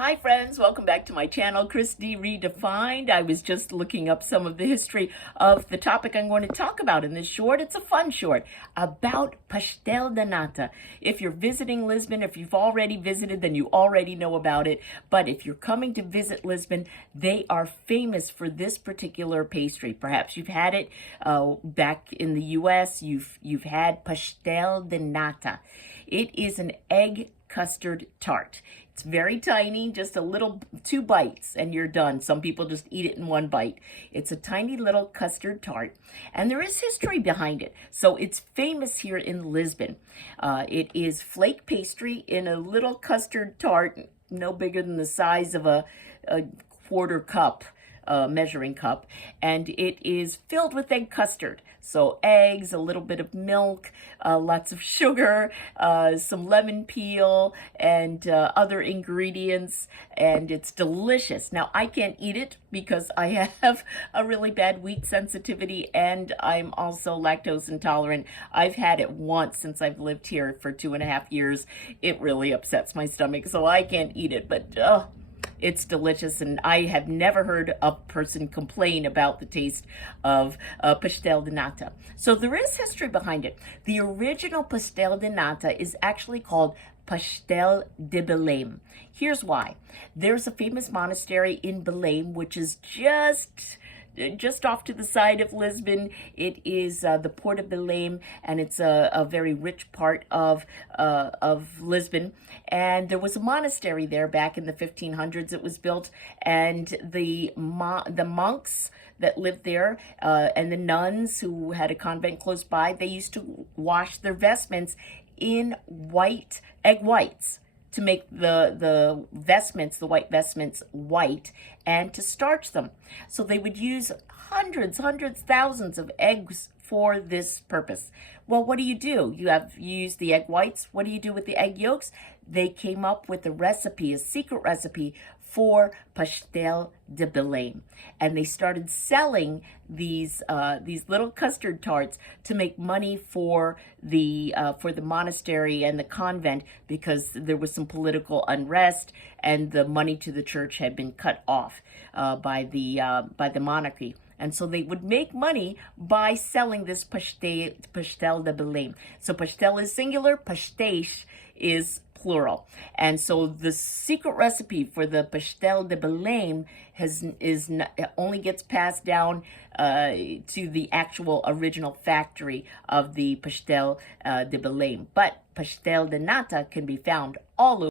Hi friends, welcome back to my channel, Chris D Redefined. I was just looking up some of the history of the topic I'm going to talk about in this short. It's a fun short about Pastel de Nata. If you're visiting Lisbon, if you've already visited, then you already know about it. But if you're coming to visit Lisbon, they are famous for this particular pastry. Perhaps you've had it back in the US. You've had Pastel de Nata. It is an egg custard tart. It's very tiny, just a little, 2 bites and you're done. Some people just eat it in 1 bite. It's a tiny little custard tart, and there is history behind it. So it's famous here in Lisbon. It is flake pastry in a little custard tart, no bigger than the size of a quarter cup. Measuring cup, and it is filled with egg custard. So eggs, a little bit of milk, lots of sugar, some lemon peel, and other ingredients, and it's delicious. Now, I can't eat it because I have a really bad wheat sensitivity, and I'm also lactose intolerant. I've had it once since I've lived here for 2.5 years. It really upsets my stomach, so I can't eat it, but it's delicious, and I have never heard a person complain about the taste of Pastel de Nata. So there is history behind it. The original Pastel de Nata is actually called Pastel de Bele'm. Here's why. There's a famous monastery in Belem, which is just off to the side of Lisbon. It is the Port of Belem, and it's a very rich part of Lisbon. And there was a monastery there back in the 1500s. It was built, and the monks that lived there and the nuns who had a convent close by, they used to wash their vestments in egg whites to make the vestments, the white vestments, white, and to starch them. So they would use hundreds, thousands of eggs for this purpose. Well, what do? You use the egg whites. What do you do with the egg yolks? They came up with a recipe, a secret recipe for Pastel de Bele'm, and they started selling these little custard tarts to make money for the monastery and the convent, because there was some political unrest and the money to the church had been cut off by the monarchy. And so they would make money by selling this Pastel de Bele'm. So pastel is singular, pastéis is plural. And so the secret recipe for the Pastel de Bele'm only gets passed down to the actual original factory of the Pastel de Bele'm. But Pastel de Nata can be found all over.